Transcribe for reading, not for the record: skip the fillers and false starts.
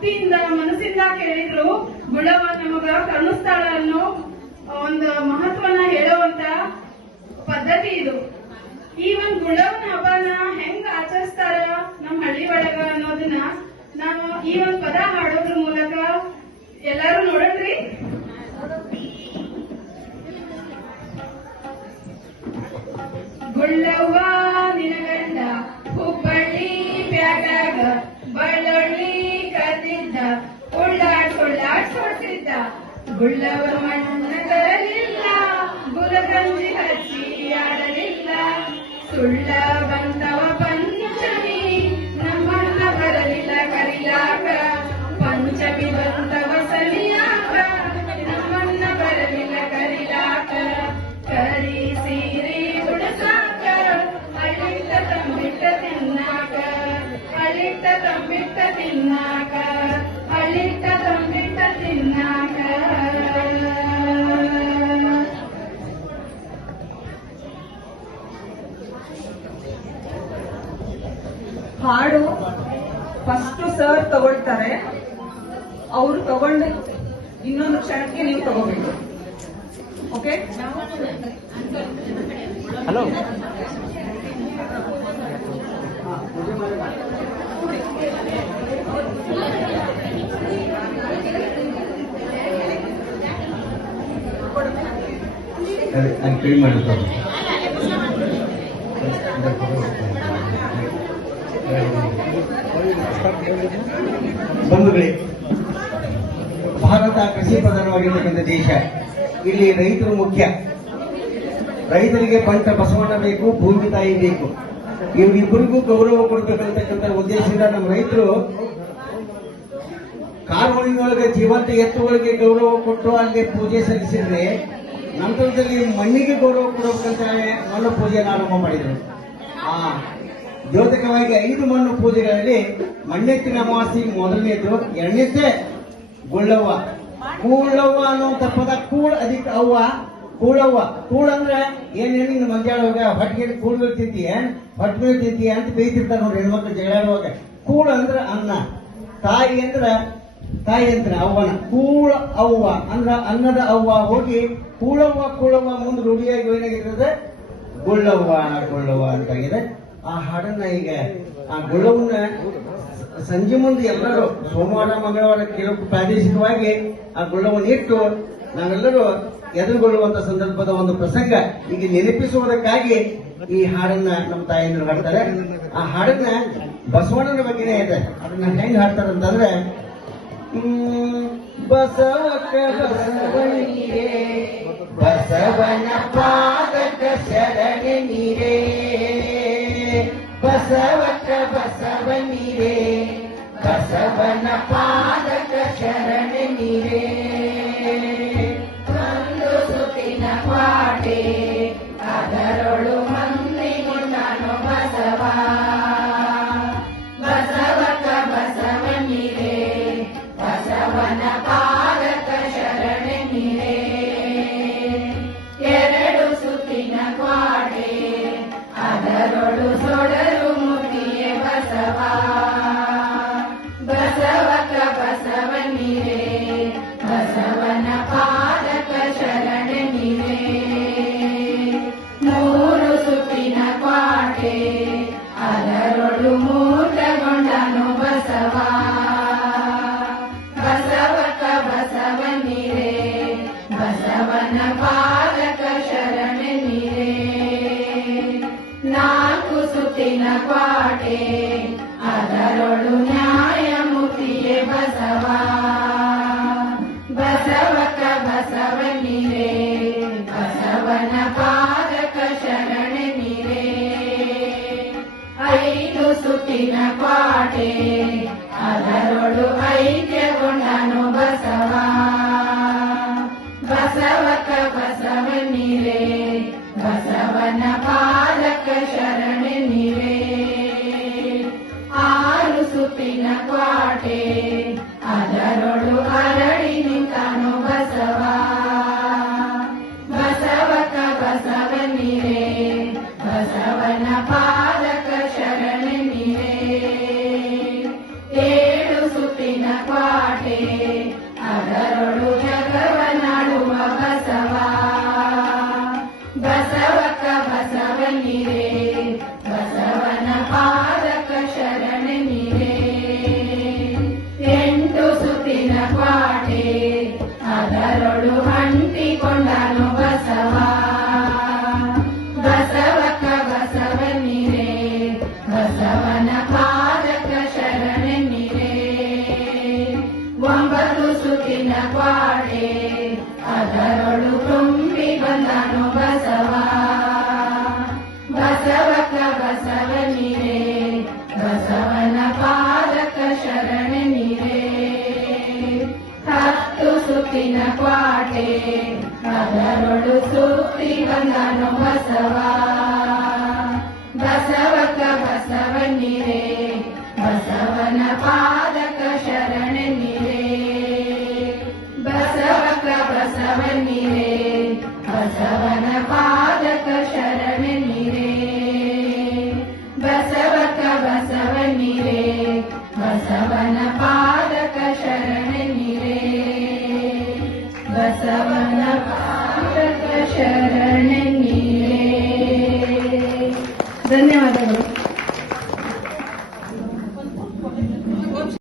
ಭಕ್ತಿಯಿಂದ ಮನಸ್ಸಿಂದ ಕೇಳಿದ್ರು ಗುಳ್ಳವ್ವ ನಮಗ ಕರುಣಿಸ್ತಾಳ ಅನ್ನೋ ಒಂದು ಮಹತ್ವನ ಹೇಳುವಂತ ಪದ್ಧತಿ ಇದು. ಈ ಒಂದು ಗುಳ್ಳವ್ವನ ಹಬ್ಬನ ಹೆಂಗ್ ಆಚರಿಸ್ತಾರ ನಮ್ಮ ಹಳ್ಳಿ ಒಳಗ ಅನ್ನೋದನ್ನ ನಾವು ಈ ಒಂದು ಪದ ಹಾಡೋದ್ರ ಮೂಲಕ ಎಲ್ಲಾರು ನೋಡಣ್ರಿ. ಗುಳ್ಳವ್ವ ನಿನಗಂಡ ಹುಬ್ಬಳ್ಳಿ ಪ್ಯಾಟ್ಯಾಗ ಬಳ್ಳೊಳ್ಳಿ ಕದ್ದಿದ್ದ ಉಳ್ಳಾಡ್ ಕೊಡ್ತಿದ್ದ. ಗುಳ್ಳವ್ವ ಮಣ್ಣ ತರಲಿಲ್ಲ, ಗುಲಗಂಜಿ ಹಚ್ಚಿ ಆಡಲಿಲ್ಲ. ಸುಳ್ಳ ಬಂತವ ಪಂಚಮಿ, ನಮ್ಮನ್ನ ಬರಲಿಲ್ಲ ಕರಿಲಾಕ. ಪಂಚಮಿ ಬಂತವ ಸಲಿಯಾಕ, ನಮ್ಮನ್ನ ಬರಲಿಲ್ಲ ಕರಿಲಾಕ. ಕರಿ ಸೀರೆ ಉಡಸಾಕ, ಅಳಿತ ತಂಬಿಟ್ಟ ತಿನ್ನಾಕ. ಅಳಿತ ತಂಬಿಟ್ಟ ತಿನ್ನಾಕ, ಅಳಿತ ತಂಬಿಟ್ಟ ತಿನ್ನಾಕ. ಹಾಡು ಫಸ್ಟ್ ಸರ್ ತಗೊಳ್ತಾರೆ, ಅವರು ತಗೊಂಡು ಇನ್ನೊಂದು ಕ್ಷಣಕ್ಕೆ ನೀವು ತಗೋಬೇಕು. ಓಕೆ, ಹಲೋ ಕ್ಲೀನ್ ಮಾಡಿರ್ತಾರೆ. ಬಂಧುಗಳೇ, ಭಾರತ ಕೃಷಿ ಪ್ರಧಾನವಾಗಿರ್ತಕ್ಕಂಥ ದೇಶ. ಇಲ್ಲಿ ರೈತರು ಮುಖ್ಯ. ರೈತರಿಗೆ ಪಂಚ ಬಸವಣ್ಣ ಬೇಕು, ಭೂಮಿ ತಾಯಿ ಬೇಕು. ಇವರಿಬ್ಬರಿಗೂ ಗೌರವ ಕೊಡಬೇಕಂತಕ್ಕಂಥ ಉದ್ದೇಶದಿಂದ ನಮ್ಮ ರೈತರು ಕಾರುಣಿನೊಳಗೆ ಜೀವಂತ ಎತ್ತುಗಳಿಗೆ ಗೌರವ ಕೊಟ್ಟು ಅಲ್ಲಿ ಪೂಜೆ ಸಲ್ಲಿಸಿದ್ರೆ, ನಂತರದಲ್ಲಿ ಮಣ್ಣಿಗೆ ಗೌರವ ಕೊಡಬೇಕಂತ ಮಣ್ಣು ಪೂಜೆಯನ್ನು ಆರಂಭ ಮಾಡಿದರು. ಆ ದ್ಯೋತಕವಾಗಿ 5 ಮಣ್ಣು ಪೂಜೆಗಳಲ್ಲಿ ಮಣ್ಣೆತ್ತಿನ ಅಮಾವಾಸ್ಯೆ ಮೊದಲನೇದು, ಎರಡನೇದೇ ಗುಳ್ಳವ್ವ. ಕೂಳವ್ವ ಅನ್ನುವಂಥ ಪದ ಕೂಳ್ ಅಧಿಕ ಅವ್ವ, ಕೂಳವ್ವ. ಕೂಳ್ ಅಂದ್ರೆ ಏನೇನು ನಿನ್ನ ಮಂಜಾಳುವಾಗ ಹೊಟ್ಟಿಗೆ ಕೂಳ್ ತಿಂತೀಯ, ಹೊಟ್ಟೆ ಮೇಲೆ ತಿಂತೀಯ ಅಂತ ಬೇಯ್ತಿರ್ತಾರೆ ನೋಡ್ರಿ ಹೆಣ್ಮಕ್ಳು ಜಗಳಾಡುವಾಗ. ಕೂಳ್ ಅಂದ್ರ ಅನ್ನ, ತಾಯಿ ಅಂದ್ರ ಅವ್ವನ. ಕೂಳ ಅವ್ವ ಅಂದ್ರ ಅನ್ನದ ಅವ್ವ. ಹೋಗಿ ಕೂಳವ್ವ ಕೂಳವ್ವ ಮುಂದೆ ರೂಢಿಯಾಗಿ ಏನಾಗಿರ್ತದೆ ಗುಳ್ಳವ್ವ ಅಂತಾಗಿದೆ. ಆ ಹಾಡನ್ನ ಈಗ ಆ ಗುಳ್ಳವನ್ನ ಸಂಜೆ ಮುಂದೆ ಎಲ್ಲರೂ ಸೋಮವಾರ ಮಂಗಳವಾರ ಕೆಲವು ಪ್ರಾದೇಶಿಕವಾಗಿ ಆ ಗುಳ್ಳವನ್ನು ಇಟ್ಟು ನಾವೆಲ್ಲರೂ ಎದುರುಗೊಳ್ಳುವಂತ ಸಂದರ್ಭದ ಒಂದು ಪ್ರಸಂಗ ಈಗ ನೆನಪಿಸುವುದಕ್ಕಾಗಿ ಈ ಹಾಡನ್ನ ನಮ್ಮ ತಾಯಿಯಂದ್ರು ಹಾಡ್ತಾರೆ. ಆ ಹಾಡನ್ನ ಬಸವಣ್ಣನ ಬಗ್ಗೆನೇ ಇದೆ. ಅದನ್ನ ಹೆಂಗ್ ಹಾಡ್ತಾರೆ ಅಂತಂದ್ರೆ, ಬಸವಕ ಬಸವನಿಗೆ ಬಸವನ ಪಾದಕ ಶರಣೆ ನೀರೇ. ಬಸವಕ ಬಸವನಿಗೆ ಬಸವನ ಪಾದಕ ಶರಣೆ ನೀರೇ. ಒಂದು ಸುತ್ತಿನ ಪಾಟೆ ಅದರೊಳು ಮಂದಿಗೂ ನಾನು ಬಸವ. ಬಸವಕ ಬಸವನಿಗೆ ಬಸವನ ಪಾದಕ ಶರಣೆ ನೀರೇ. 2 ಸುತ್ತಿನ ಕ್ವಾಡೆ ಅದರೊಳು ಸೊಡರು ಮುಗಿಯೇ ಬಸವ. ಬಸವಕ ಬಸವನಿಗೆ ಬಸವನ ಪಾದಕ ಶರಣೆ ನೀರೇ. 3 ಸುತ್ತಿನ ಕ್ವಾಡೆ ಅದರೊಳು ಮೂಟಗೊಂಡನು ಬಸವ. ಬಸವಕ ಬಸವನಿಗೆ ಬಸವನ ಪಾದಕ ಶರಣೆ ನೀರೇ. 4 ಸುತ್ತಿನ ಕ್ವಾಟೆ ಅದರೊಳು ನ್ಯಾಯಮೂರ್ತಿಯೇ ಬಸವ. ಬಸವಕ ಬಸವನಿಗೆ ಬಸವನ ಪಾದಕ ಶರಣೆ ನೀರೇ. 5 ಸುತ್ತಿನ ಕ್ವಾಟೆ ಅದರೊಳು ಐಕ್ಯಗೊಂಡನು ಬಸವ. ಬಸವಕ ಬಸವನಿಗೆ ಬಸವನ ಪಾದಕ ಶರಣೆ ನೀರೇ. 6 ಸುತ್ತಿನ ಕ್ವಾಟೆ ಅದರೊಳು ಅರಳಿ ನಿಂತನು ಬಸವ. ಬಸವಕ ಬಸವನಿಗೆ ಬಸವನ ಪಾದಕ ಶರಣೆ ನೀರೇ. 7 ಸುತ್ತಿನ ಕ್ವಾಟೆ ಅದರೊಳು ಜಗವನಾಡುವ ಬಸವ ಬಸವಕ ಬಸವನಿರೇ ಬಸವನ ಪಾದಕ ಶರಣನಿರೇ ಎಂಟು ಸುತ್ತಿನ ಕ್ವಾಟೆ ಅದರೊಳು ಅಂಟಿಕೊಂಡನು ಬಸವ ಬಸವಕ ಬಸವನಿರೇ ಬಸವನ ಪಾದಕ ಶರಣನಿರೇ ಒಂಬತ್ತು ಸುತ್ತಿನ ಕ್ವಾಟೆ ಅದರೊಳು ತುಂಬಿ ಬಂದನು ಬಸವ ಬಸವಕ ಬಸವನಿರೇ ಬಸವನ ಪಾದಕ ಶರಣನಿರೇ ಹತ್ತು ಸುತ್ತಿನ ಕ್ವಾಟೆ ಅದರೊಳು ಸುತ್ತಿ ಬಂದನು ಬಸವ ಬಸವಕ ಬಸವನಿರೇ ಬಸವನ ಪಾದಕ ಶರಣನಿರೇ ಬಸವಕ ಬಸವನಿರೇ ಬಸವನ ಪಾದಕ ಶರಣನಿರೇ ಬಸವಕ ಬಸವನಿರೇ ಬಸವನ